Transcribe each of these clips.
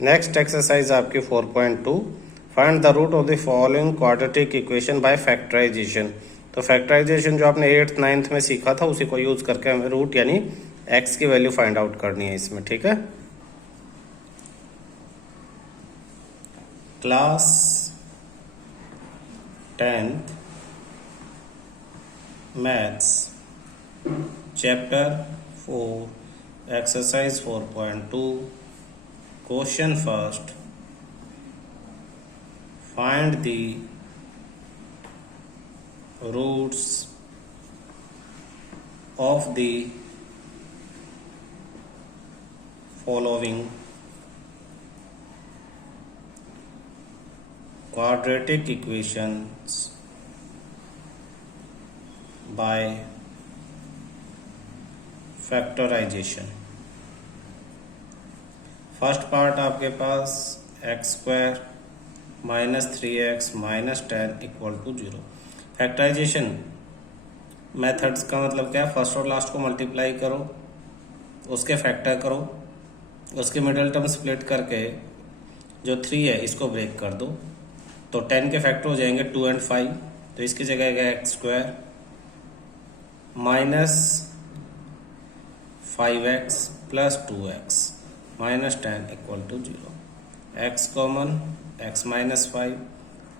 Next exercise आपकी 4.2, find the root of the following quadratic equation by factorisation. तो factorisation जो आपने 8th 9th में सीखा था उसी को यूज करके हमें रूट यानी एक्स की वैल्यू फाइंड आउट करनी है इसमें, ठीक है। Class 10th maths chapter 4 exercise 4.2 question first, find the roots of the following quadratic equations by factorization। First part आपके पास x square minus 3x minus 10 equal to 0। Factorisation methods का मतलब क्या है, फर्स्ट और लास्ट को मल्टीप्लाई करो, उसके फैक्टर करो, उसके मिडिल टर्म स्प्लिट करके जो 3 है इसको ब्रेक कर दो, तो 10 के फैक्टर हो जाएंगे 2 और 5, तो इसकी जगह आएगा x square minus 5x plus 2x minus 10 equal to 0। X common, x minus 5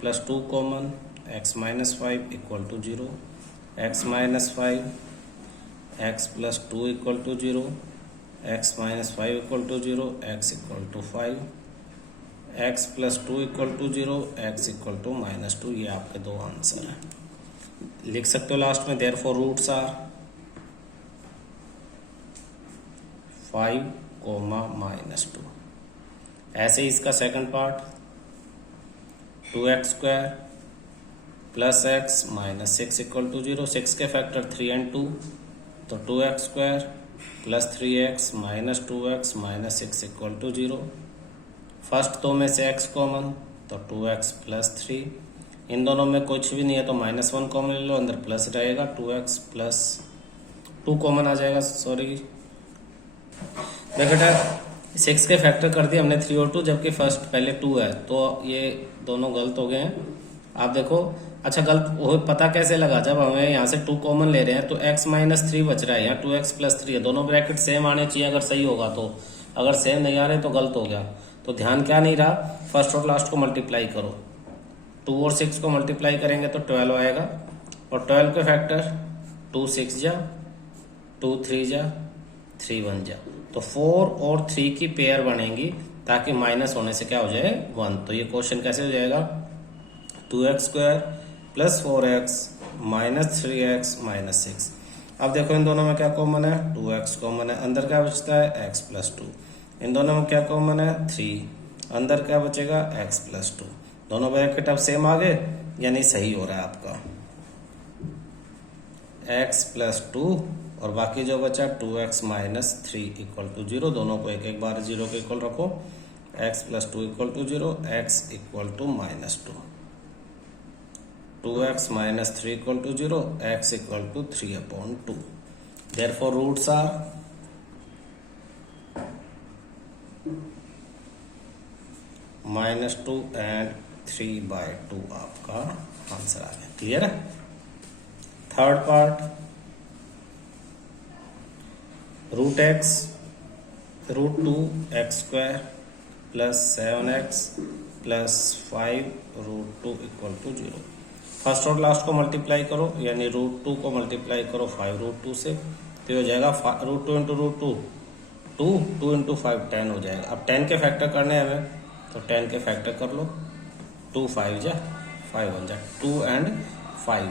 plus 2 common, x minus 5 equal to 0, x minus 5 x plus 2 equal to 0, x minus 5 equal to 0, x equal to 5, x plus 2 equal to 0, x equal to minus 2। ये आपके दो answer हैं। लिख सकते हो last में therefore roots are 5 comma minus 2। ऐसे ही इसका second part 2x square plus x minus 6 equal to 0। 6 के फैक्टर 3 और 2, तो 2x square plus 3x minus 2x minus 6 equal to 0। First दो में से x कॉमन, तो 2x प्लस 3, इन दोनों में कुछ भी नहीं है तो माइनस 1 कॉमन ले लो, अंदर प्लस रहेगा, 2x प्लस 2 कॉमन आ जाएगा, सॉरी बेटा 6 के फैक्टर कर दिए हमने 3 और 2, जबकि फर्स्ट पहले 2 है, तो ये दोनों गलत हो गए हैं। आप देखो, अच्छा गलत वो पता कैसे लगा, जब हमें यहाँ से 2 कॉमन ले रहे हैं तो x माइनस 3 बच रहा है, यहाँ 2x प्लस 3 है, दोनों ब्रैकेट सेम आने चाहिए अगर सही होगा तो, अगर सेम नहीं आ रहे तो गलत हो गया। तो ध्यान क्या नहीं रहा, फर्स्ट और लास्ट को मल्टीप्लाई करो, 2 और 6 को मल्टीप्लाई करेंगे तो 12 आएगा, और 12 के फैक्टर 2 6 जा, 2 3 जा, 3 1 जा, तो 4 और 3 की पेयर बनेंगी ताकि माइनस होने से क्या हो जाए 1। तो ये क्वेश्चन कैसे हो जाएगा, 2x square plus 4x minus 3x minus 6। अब देखो इन दोनों में क्या कॉमन है, 2x कॉमन है, अंदर क्या बचता है x प्लस 2। इन दोनों में क्या कॉमन है 3, अंदर क्या बचेगा x प्लस 2। दोनों ब्रैकेट अब सेम आ गए, यानी सही हो रहा है आपका x प्लस 2 और बाकी जो बचा 2x माइनस 3 इक्वल टू 0। दोनों को एक एक बार 0 के इक्वल रखो, x plus 2 equal to 0, x equal to minus 2, 2x minus 3 equal to 0, x equal to 3/2। Therefore roots are -2 and 3/2 आपका आंसर आ गया। क्लियर है। Third part root x root 2 x square plus 7x plus 5 root 2 equal to 0। First और last को multiply करो, यानी root 2 को multiply करो 5 रूट 2 से, तो हो जाएगा रूट 2 इंटू रूट 2 2, 2 इंटू 5 10 हो जाएगा। अब 10 के फैक्टर करने हैं हमें, तो 10 के फैक्टर कर लो, 2 5 जा 5 1 जा, 2 एंड 5,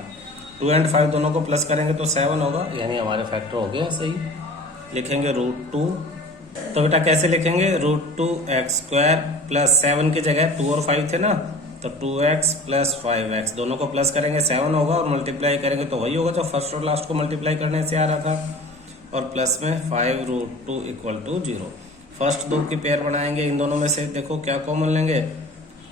2 एंड 5 दोनों को प्लस करेंगे तो 7 होगा, यानी हमारे फैक्टर हो गया सही। लिखेंगे रूट 2, तो बेटा कैसे लिखेंगे, रूट 2 एक्स स्क्वायर प्लस 7 की जगह 2 और 5 थे ना, तो 2x प्लस 5x दोनों को प्लस करेंगे 7 होगा, और मल्टीप्लाई करेंगे तो वही होगा जो फर्स्ट और लास्ट को मल्टीप्लाई करने से आ रहा था, और प्लस में 5 रूट 2 इक्वल टू 0। फर्स्ट दो की पेयर बनाएंगे, इन दोनों में से देखो क्या कॉमन लेंगे,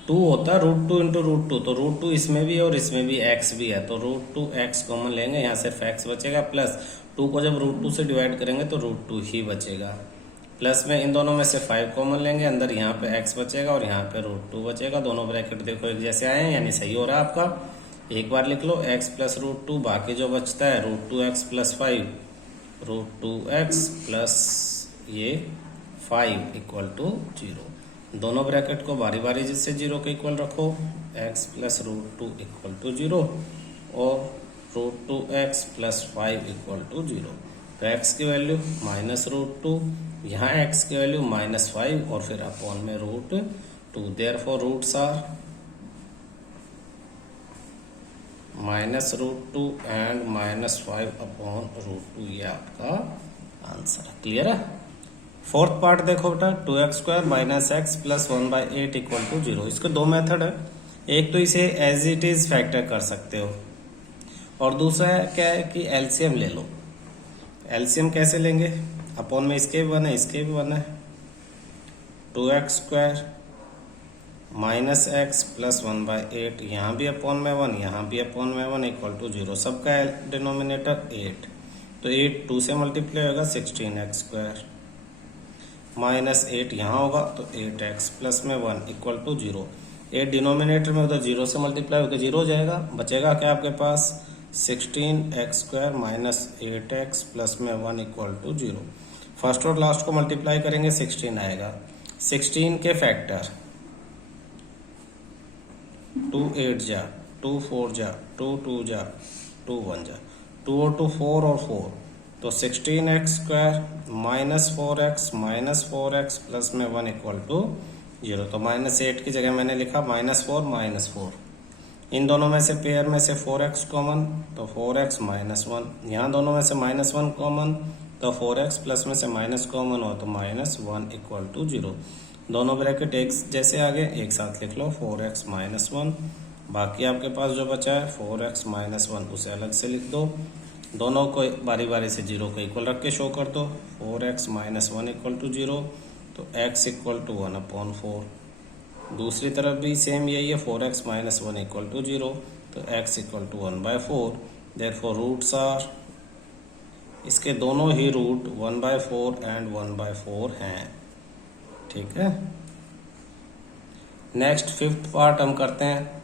2 होता रूट 2 इंटू रूट 2, तो रूट 2 इसमें भी है और इसमें भी x भी है, तो रूट 2 x कॉमन लेंगे, यहाँ सिर्फ x बचेगा, प्लस 2 को जब रूट 2 से डिवाइड करेंगे तो रूट 2 ही बचेगा, प्लस में इन दोनों में से 5 कॉमन लेंगे, अंदर यहाँ पे x बचेगा और यहाँ पे √2 बचेगा। दोनों ब्रैकेट देखो एक जैसे आए हैं, यानी सही हो रहा है आपका। एक बार लिख लो x प्लस √2, बाकी जो बचता है √2x प्लस 5, √2x प्लस ये 5 इक्वल टू 0। दोनों ब्रैकेट को बारी बारी जिससे 0 के इक्वल रखो, x प्लस √2 इक्वल टू 0 और √2x प्लस 5 इक्वल टू 0। तो x की वैल्यू -√2, यहाँ x की वैल्यू -5 और फिर अपॉन में √2। Therefore roots are -√2 and -5 upon √2। ये आपका आंसर है। क्लियर है। फोर्थ पार्ट देखो बेटा, 2x² minus x plus 1/8 equal to 0। इसके दो मेथड है। एक तो इसे एज इट इज फैक्टर कर सकते हो और दूसरा है क्या है कि एलसीएम ले लो। एलसीएम कैसे लेंगे, अपॉन में इसके भी वन है इसके भी वन है। 2x² माइनस x प्लस 1/8, यहाँ भी अपॉन में 1 यहाँ भी अपॉन में 1 इक्वल टू 0। सबका डिनोमिनेटर 8, तो 8 2 से मल्टीप्लाई होगा 16x² माइनस 8 यहाँ होगा तो 8x प्लस में 1 इक्वल टू 0। 8 डिनोमिनेटर में तो 0 से मल्टीप्लाई होकर 0 हो जाएगा। बचेगा क्या आपके पास 16x² माइनस 8x प्लस में 1 इक्वल टू 0। फर्स्ट और लास्ट को मल्टीप्लाई करेंगे 16 आएगा। 16 के फैक्टर 2 8 जा, 2 4 जा, 2 2 जा, 2 1 जा, 2 और 2 4 और 4, तो 16x² माइनस 4x प्लस में 1 इक्वल टू 0। तो -8 की जगह मैंने लिखा -4 इन दोनों में से पेयर में से 4x कॉमन, तो 4x माइनस 1। यहाँ दोनों में से -1 कॉमन, तो 4x प्लस में से माइनस कॉमन हो तो -1 इक्वल टू 0। दोनों ब्रैकेट एक जैसे आ गए, एक साथ लिख लो 4x माइनस 1। बाकी आपके पास जो बचा है 4x माइनस 1 उसे अलग से लिख दो। दोनों को बारी बारी से 0 को इक्वल रख के शो कर दो। 4x माइनस 1 इक्वल टू 0, तो x इक्वल टू 1/4। दूसरी तरफ भी सेम यही है, 4x माइनस 1 इक्वल टू 0, तो x equal to 1/4। Therefore roots are, इसके दोनों ही रूट 1/4 एंड 1/4 हैं। ठीक है। नेक्स्ट फिफ्थ पार्ट हम करते हैं।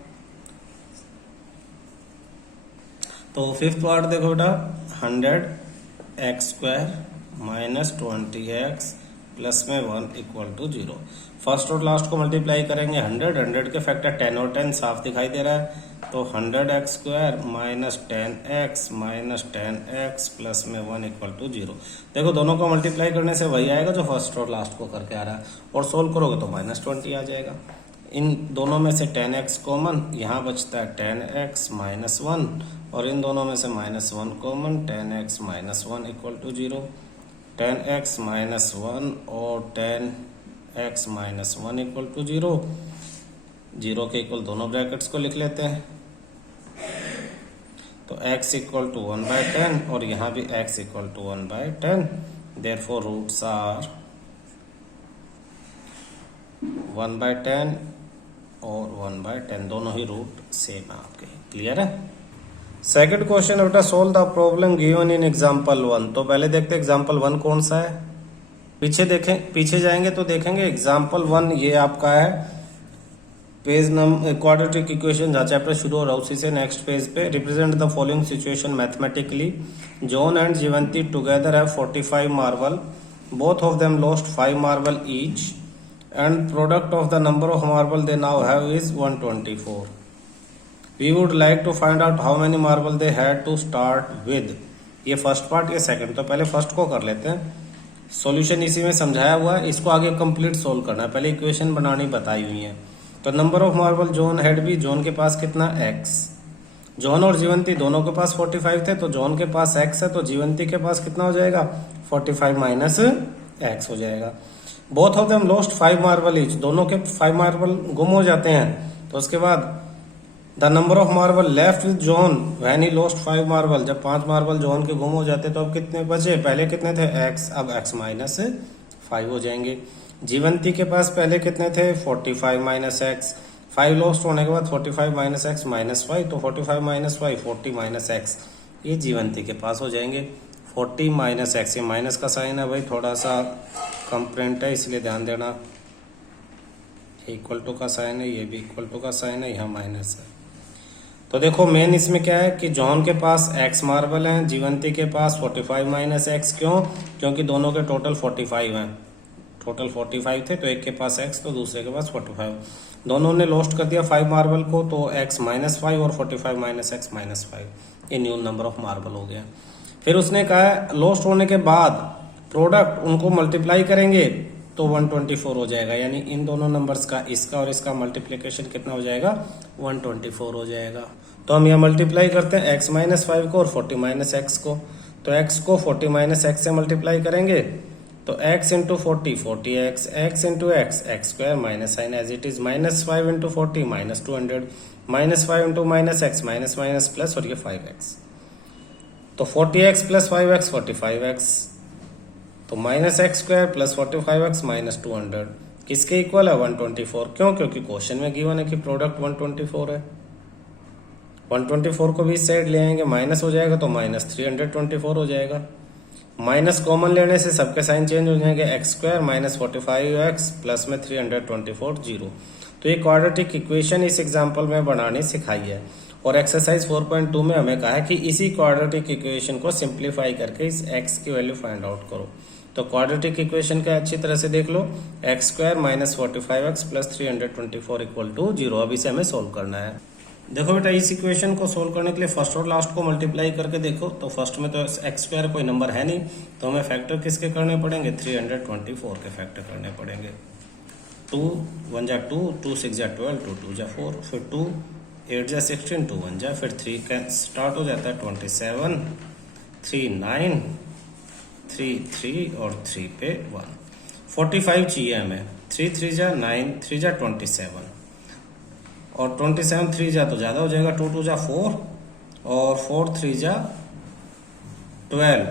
तो फिफ्थ पार्ट देखो बेटा, 100x² माइनस 20x प्लस में 1 इक्वल टू 0। फर्स्ट और लास्ट को मल्टीप्लाई करेंगे 100 के फैक्टर 10 और 10 साफ दिखाई दे रहा है, तो 100x² माइनस 10x प्लस में 1 इक्वल टू 0। देखो दोनों को मल्टीप्लाई करने से वही आएगा जो फर्स्ट और लास्ट को करके आ रहा है, और सोल्व करोगे तो -20 आ जाएगा। इन दोनों में से 10x कॉमन, यहाँ बचता है 10x माइनस 1, और इन दोनों में से -1 common, 10x minus 1 equal to 0। 10x minus 1 और 10x माइनस 1 इक्वल टू 0। 0 के इक्वल दोनों ब्रैकेट्स को लिख लेते हैं, तो x इक्वल टू 1/10 और यहाँ भी x equal to 1/10। Therefore roots are 1/10 और 1/10, दोनों ही रूट सेम है आपके। क्लियर है। सेकंड क्वेश्चन है बेटा, solve the problem given in example 1। तो पहले देखते हैं एग्जांपल 1 कौन सा है। पीछे जाएंगे तो देखेंगे एग्जांपल 1 ये आपका है पेज नंबर क्वाड्रेटिक इक्वेशन जहाँ चैप्टर शुरू हो रहा है उसी से नेक्स्ट पेज पे। Represent the following situation mathematically. John and Jeevanti together have 45 marble, both of them lost 5 marble each, and product of the number of marble they now have is 124. We would like to find out how many marble they had to start with. ये first part, ये second. तो पहले first को कर लेते हैं। Solution इसी में समझाया हुआ है, इसको आगे कंप्लीट सोल्व करना है। पहले इक्वेशन बनानी बताई हुई है। तो number of marble John had भी, जॉन के पास कितना x, जॉन और जीवंती दोनों के पास 45 थे, तो जॉन के पास x है, तो जीवंती के पास कितना हो जाएगा 45 माइनस x हो जाएगा। Both of them lost 5 marble each, दोनों के 5 मार्बल गुम हो जाते हैं। तो उसके बाद the number of marble left with John when he lost 5 marble, जब 5 मार्बल जॉन के गुम हो जाते तो अब कितने बचे, पहले कितने थे x, अब x माइनस 5 हो जाएंगे। जीवंती के पास पहले कितने थे 45 माइनस x, 5 लॉस्ट होने के बाद 45 माइनस x माइनस 5, तो 45 माइनस 5 40 माइनस x, ये जीवंती के पास हो जाएंगे। 40 माइनस x, ये माइनस का साइन है भाई, थोड़ा सा कंप्रेंट है इसलिए ध्यान देना, इक्वल टू का साइन है, ये भी इक्वल टू का साइन है, यहाँ माइनस है। तो देखो मेन इसमें क्या है कि जॉन के पास x मार्बल हैं, जीवंती के पास 45 माइनस एक्स। क्यों? क्योंकि दोनों के टोटल 45 हैं, टोटल 45 थे, तो एक के पास x तो दूसरे के पास 45। दोनों ने लॉस्ट कर दिया 5 मार्बल को, तो x -5 और 45 माइनस एक्स -5, ये न्यू नंबर ऑफ मार्बल हो गया। फिर उसने कहा लॉस्ट होने के बाद प्रोडक्ट उनको मल्टीप्लाई करेंगे तो 124 हो जाएगा, यानी इन दोनों नंबर्स का, इसका और इसका मल्टीप्लिकेशन कितना हो जाएगा? 124 हो जाएगा। तो हम यहाँ मल्टीप्लाई करते हैं x -5 को और 40 माइनस एक्स को। तो x को 40 माइनस एक्स से मल्टीप्लाई करेंगे तो x into 40 40x, x into x x² minus sign as it is, -5 into 40 -200, -5 into minus x minus minus plus, और ये 5x। तो 40x प्लस 5x 45x, तो -x² प्लस 45x -200 किसके equal है? 124। क्यों? क्योंकि क्वेश्चन में गिवन है कि प्रोडक्ट 124 है। 124 को भी इस साइड ले आएंगे, माइनस हो जाएगा तो -324 हो जाएगा। माइनस कॉमन लेने से सबके साइन चेंज हो जाएंगे, x² माइनस 45x प्लस में 324 0। तो ये क्वाड्रेटिक इक्वेशन इस एग्जाम्पल में बनानी सिखाई है, और एक्सरसाइज 4.2 में हमें कहा है कि इसी क्वाड्रेटिक इक्वेशन को सिंप्लीफाई करके इस x की वैल्यू फाइंड आउट करो। तो क्वाड्रेटिक इक्वेशन का अच्छी तरह से देख लो, x² minus 45x plus 324 equal to 0। अब इसे हमें सोल्व करना है। देखो बेटा, इस इक्वेशन को सोल्व करने के लिए फर्स्ट और लास्ट को मल्टीप्लाई करके देखो। तो फर्स्ट में तो x² कोई नंबर है नहीं, तो हमें फैक्टर किसके करने पड़ेंगे? 324 के फैक्टर करने पड़ेंगे। 2 1 जा 2, 2 6 जा 12, 2 2 जा 4, फिर 2 8 जा 16, 2 1 जा, फिर 3 का स्टार्ट हो जाता है 27, 3 9, 3 3 और 3 पे 1। 45 चाहिए हमें। 3 3 जा 9, 3 जा 27, और 27 3 जा तो ज़्यादा हो जाएगा, 2 2 जा 4 और 4 3 जा 12।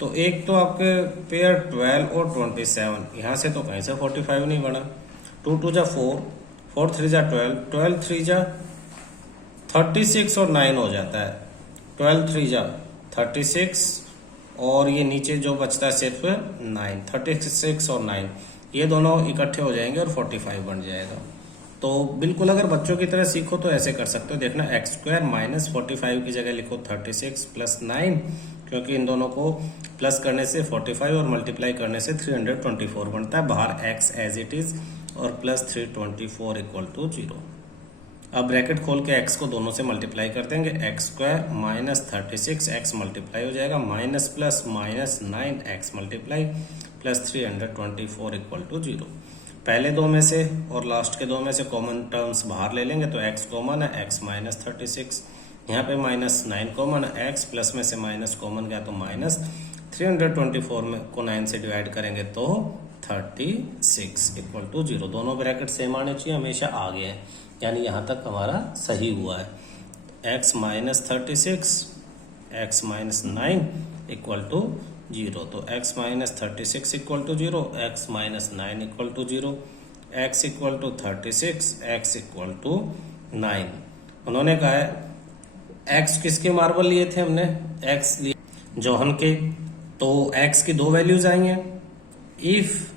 तो एक तो आपके पेयर 12 और 27, यहाँ से तो कहीं से 45 नहीं बना। 2 2 जा 4, 4 3 जा 12, 12 3 जा 36 और 9 हो जाता है। 12 3 जा 36 और ये नीचे जो बचता है सिर्फ 9, 36 और 9 ये दोनों इकट्ठे हो जाएंगे और 45 बन जाएगा। तो बिल्कुल अगर बच्चों की तरह सीखो तो ऐसे कर सकते हो। देखना, x² माइनस 45 की जगह लिखो 36 प्लस 9, क्योंकि इन दोनों को प्लस करने से 45 और मल्टीप्लाई करने से 324 बनता है। बाहर x एज इट इज और प्लस 324 इक्वल टू 0। अब ब्रैकेट खोल के x को दोनों से मल्टीप्लाई कर देंगे। x² माइनस 36 x मल्टीप्लाई हो जाएगा, minus plus minus 9x multiply plus 324 equal to 0। पहले दो में से और लास्ट के दो में से कॉमन टर्म्स बाहर ले लेंगे, तो x कॉमन है, x माइनस 36, यहाँ पे माइनस 9 कॉमन है, x प्लस में से माइनस कॉमन गया तो माइनस 324 में को 9 से डिवाइड करेंगे तो 36 इक्वल टू 0। दोनों ब्रैकेट सेम आने चाहिए, हमेशा आगे हैं, यानी यहाँ तक हमारा सही हुआ है। x minus 36 x minus 9 equal to 0। तो x minus 36 equal to 0, x minus 9 equal to 0, x equal to 36, x equal to 9। उन्होंने कहा है x किसके मार्बल लिए थे हमने? x लिए जॉन के, तो x की दो वैल्यूज आई हैं। इफ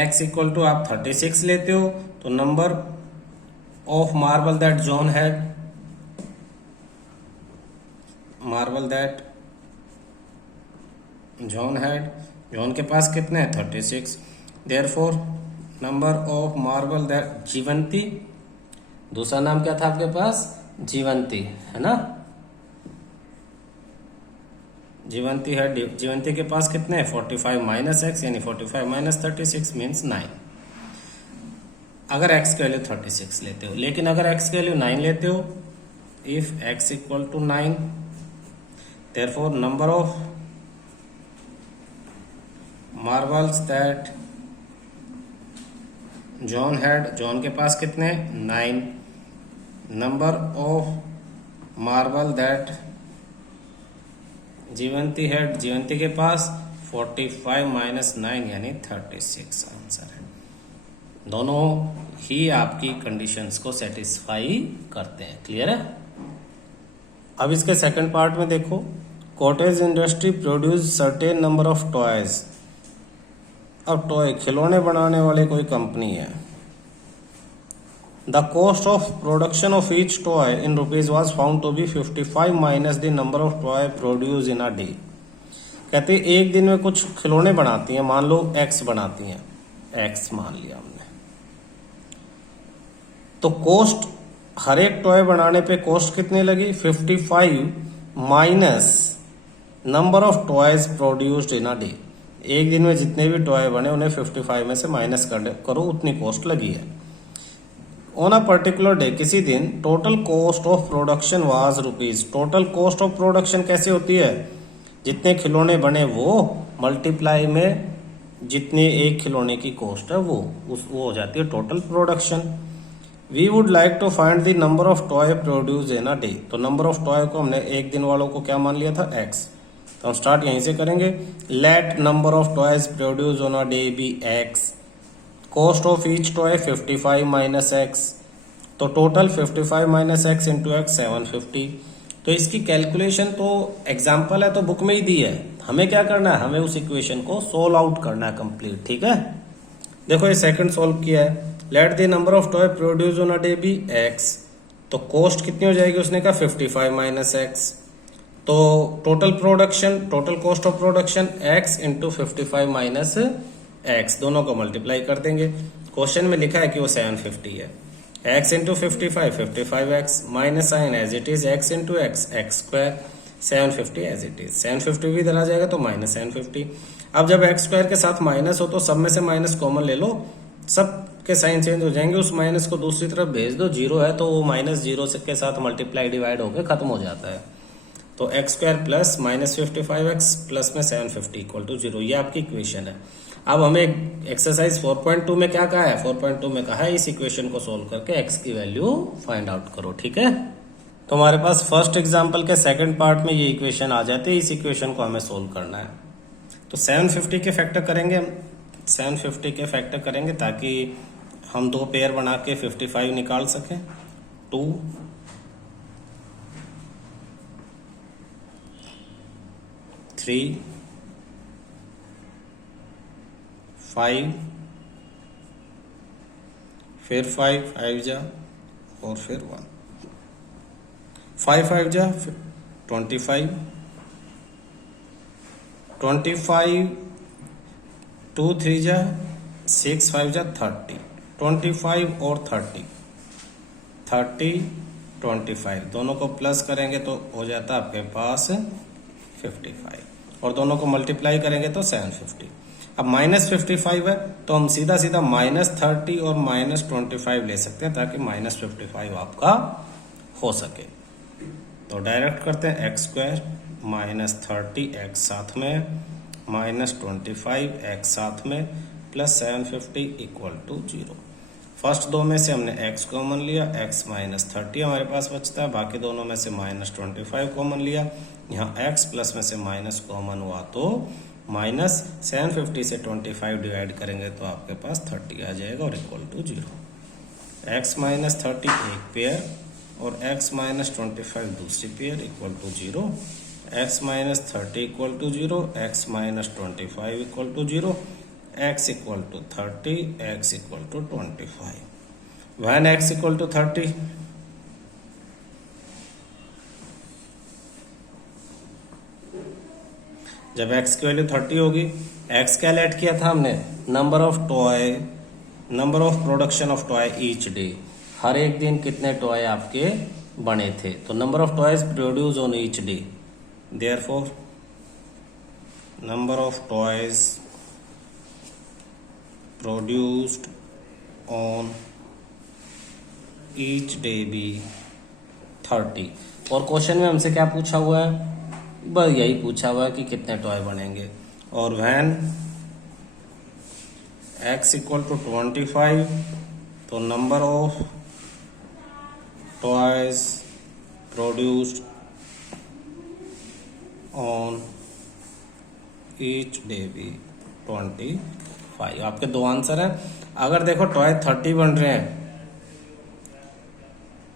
x इक्वल टू आप 36 लेते हो तो number of marble that John had, marble that John had, John के पास कितने हैं? 36। Therefore number of marble that Jeevanti, दूसरा नाम क्या था आपके पास? जीवंती, है ना? जीवंती है, जीवंती के पास कितने हैं? 45 माइनस एक्स, यानी 45 माइनस 36 मीन्स 9। अगर x की वैल्यू 36 लेते हो, लेकिन अगर x की वैल्यू 9 लेते हो, if x equal to 9, therefore number of marbles that John had, John के पास कितने? 9। Number of marble that Jeevanti had, Jeevanti के पास 45 माइनस 9 यानी 36 आंसर है। दोनों ही आपकी कंडीशंस को सेटिस्फाई करते हैं। क्लियर है? अब इसके सेकंड पार्ट में देखो, cottage industry produce certain number of toys. अब टॉय खिलौने बनाने वाले कोई कंपनी है। The cost of production of each toy in rupees was found to be 55 minus the number of toy produce in a day. कहते हैं एक दिन में कुछ खिलौने बनाती हैं, मान लो एक्स बनाती हैं, एक्स मान लिया हमने, तो कॉस्ट हर एक टॉय बनाने पे कॉस्ट कितनी लगी 55 minus number of toys produced in a day. एक दिन में जितने भी टॉय बने उन्हें 55 में से माइनस करो, उतनी कॉस्ट लगी है। ऑन अ पर्टिकुलर डे, किसी दिन, total cost of production was rupees. Total cost of production कैसे होती है, जितने खिलौने बने वो मल्टीप्लाई में जितने एक खिलौने की कॉस्ट है वो हो जाती है total production. We would like to find the number of toy produce in a day. तो नंबर ऑफ टॉय को हमने एक दिन वालों को क्या मान लिया था, एक्स। तो हम स्टार्ट यहीं से करेंगे। Let number of toys produce on a day be x. Cost of each toy 55 minus x. तो total 55 minus x into x 750। तो इसकी कैलकुलेशन तो एग्जाम्पल है तो बुक में ही दी है, हमें क्या करना है, हमें उस इक्वेशन को सोल्व आउट करना है कंप्लीट। ठीक है, देखो ये सेकंड सोल्व किया है। Let the number of toy produce on a day be x. तो कॉस्ट कितनी हो जाएगी, उसने कहा 55 माइनस एक्स। तो total production, total cost of production x into 55 minus x, दोनों को मल्टीप्लाई कर देंगे। क्वेश्चन में लिखा है कि वो 750 है। X into 55 55x minus sign as it is x into x square 750 as it is. 750 भी इधर आ जाएगा तो माइनस 750। अब जब एक्स स्क्वायर के साथ माइनस हो तो सब में से माइनस कॉमन ले लो, सब के साइन चेंज हो जाएंगे, उस माइनस को दूसरी तरफ भेज दो, जीरो है तो वो माइनस जीरो के साथ मल्टीप्लाई डिवाइड होकर खत्म हो जाता है। तो x square plus minus 55x plus में 750 इक्वल टू जीरो, ये आपकी इक्वेशन है। अब हमें एक्सरसाइज 4.2 में क्या कहा है, 4.2 में कहा है इस इक्वेशन को सोल्व करके x की वैल्यू फाइंड आउट करो। ठीक है, तो हमारे पास फर्स्ट एग्जांपल के सेकंड पार्ट में ये इक्वेशन आ जाती है, इस इक्वेशन को हमें सोल्व करना है। तो 750 के फैक्टर करेंगे, 750 के फैक्टर करेंगे ताकि हम दो पेयर बना के 55 निकाल सकें। 2 3 5 फिर 5 जा और फिर 1, 5 जा 25, 25 2 3 जा 6 5 जा 30, 25 और 30 25 दोनों को प्लस करेंगे तो हो जाता है आपके पास 55 और दोनों को मल्टीप्लाई करेंगे तो 750। अब माइनस 55 है तो हम सीधा सीधा माइनस 30 और माइनस 25 ले सकते हैं ताकि माइनस 55 आपका हो सके। तो डायरेक्ट करते हैं एक्स स्क्वायर माइनस 30 एक्स साथ में माइनस 25 एक्स साथ में प्लस 750 इक्वल टू 0। फर्स्ट दो में से हमने x कॉमन लिया, x माइनस 30 हमारे पास बचता है, बाकी दोनों में से माइनस 25 कॉमन लिया, यहाँ x प्लस में से माइनस कॉमन हुआ तो माइनस 750 से 25 डिवाइड करेंगे तो आपके पास 30 आ जाएगा और इक्वल टू 0। x माइनस 30 एक पेयर और x माइनस 25 दूसरी pair equal to 0। x minus 30 equal to 0, x minus 25 equal to 0, x equal to 30, x equal to 25। when x equal to 30, जब x की वैल्यू 30 होगी, x क्या late किया था हमने, number of toy, number of production of toy each day, हर एक दिन कितने टॉय आपके बने थे। तो number of toys produce on each day, therefore number of toys produced on each day be 30। और क्वेश्चन में हमसे क्या पूछा हुआ है, बस यही पूछा हुआ है कि कितने टॉय बनेंगे। और व्हेन x इक्वल टू 25, तो number of toys produced on each day be 25। आपके दो आंसर हैं। अगर देखो टॉय 30 बन रहे हैं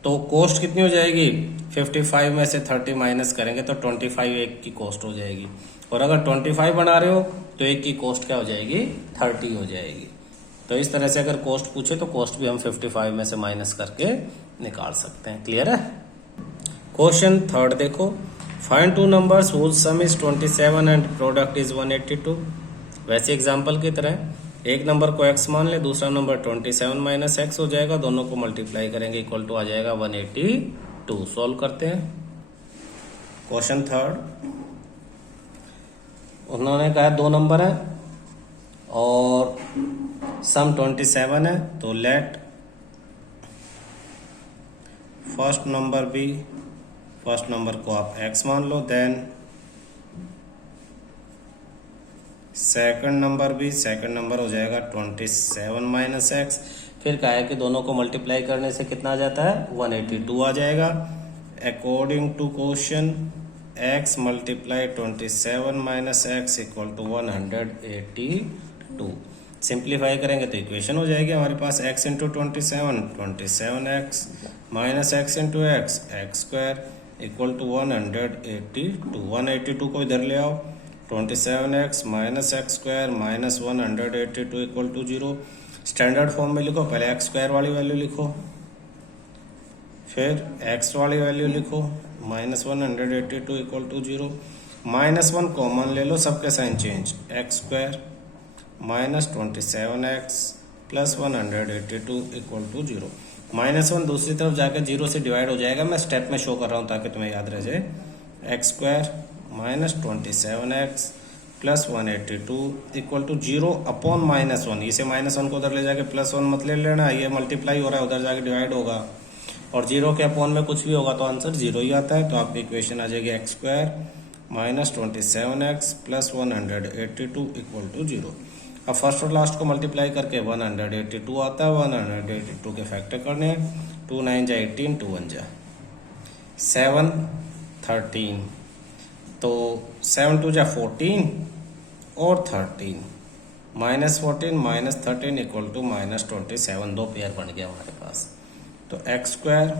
तो कॉस्ट कितनी हो जाएगी, 55 में से 30 माइनस करेंगे तो 25 एक की कॉस्ट हो जाएगी। और अगर 25 बना रहे हो तो एक की कॉस्ट क्या हो जाएगी, 30 हो जाएगी। तो इस तरह से अगर कॉस्ट पूछे तो कॉस्ट भी हम 55 में से माइनस करके निकाल सकते हैं। क्लियर है। क्वेश्चन थर्ड देखो, find two numbers whose sum is 27 and product is 182। वैसे एग्जांपल की तरह एक नंबर को x मान ले, दूसरा नंबर 27 माइनस एक्स हो जाएगा, दोनों को मल्टीप्लाई करेंगे इक्वल टू आ जाएगा 182। सॉल्व करते हैं। क्वेश्चन थर्ड, उन्होंने कहा दो नंबर है और सम 27 है, तो लेट फर्स्ट नंबर भी, फर्स्ट नंबर को आप x मान लो, देन सेकंड नंबर भी, सेकंड नंबर हो जाएगा 27 माइनस एक्स। फिर कहा है कि दोनों को मल्टीप्लाई करने से कितना आ जाता है, 182 आ जाएगा। According to question x multiply 27 minus x equal to 182। Simplify करेंगे तो इक्वेशन हो जाएगी हमारे पास x into 27 minus x into x square equal to 182। 182 को इधर ले आओ, 27x minus x square minus 182 equal to 0। Standard form में लिखो, पहले एक्स स्क्वायर वाली वैल्यू लिखो, फिर एक्स वाली वैल्यू लिखो, माइनस 182 इक्वल टू 0। -1 कॉमन ले लो, सबके sign change, x square minus 27x plus 182 equal to 0। -1 दूसरी तरफ जाकर 0 से डिवाइड हो जाएगा, मैं स्टेप में शो कर रहा हूँ ताकि तुम्हें याद रह जाए। X square minus 27x plus 182 equal to 0 upon -1। इसे -1 को उधर ले जाके +1 मत ले लेना, ये मल्टीप्लाई हो रहा है, उधर जाके डिवाइड होगा, और 0 के अपॉन में कुछ भी होगा तो आंसर 0 ही आता है। तो आपकी इक्वेशन आ जाएगी x square minus 27x plus 182 equal to 0। अब फर्स्ट और लास्ट को मल्टीप्लाई करके 182 आता है, 182 के फैक्टर करने हैं, 2 9 जा 18, 2 1 जा 7 13, तो 7 2 जा 14 और 13, -14 -13 इक्वल टू -27, दो पेयर बन गया हमारे पास। तो x square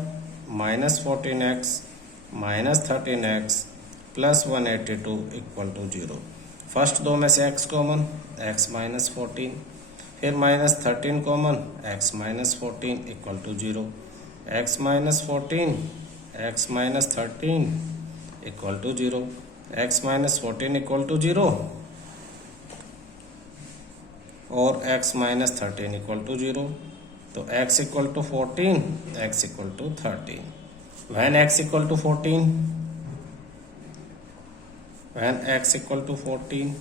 minus 14x minus 13x plus 182 equal to 0। First दो में से x कॉमन, x माइनस 14, फिर -13 common, x minus 14 equal to 0। x minus 14 x minus 13 equal to 0, x minus 14 equal to 0 और x माइनस 13 इक्वल टू 0। तो x equal to 14, x equal to 13। When x equal to 14, when x equal to 14,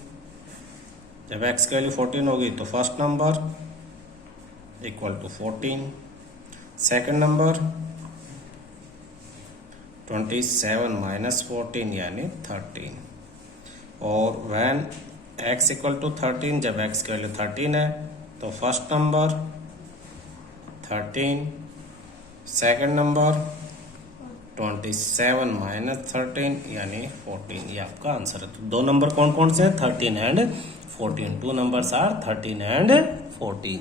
जब x की value 14 होगी तो first number equal to 14, second number 27 minus 14 यानी 13, और when x equal to 13, जब x की value 13 है तो first number 13, second number 27 minus 13 यानी 14। ये आपका आंसर है। तो दो नंबर कौन कौन से हैं, 13 and 14। Two numbers are 13 and 14।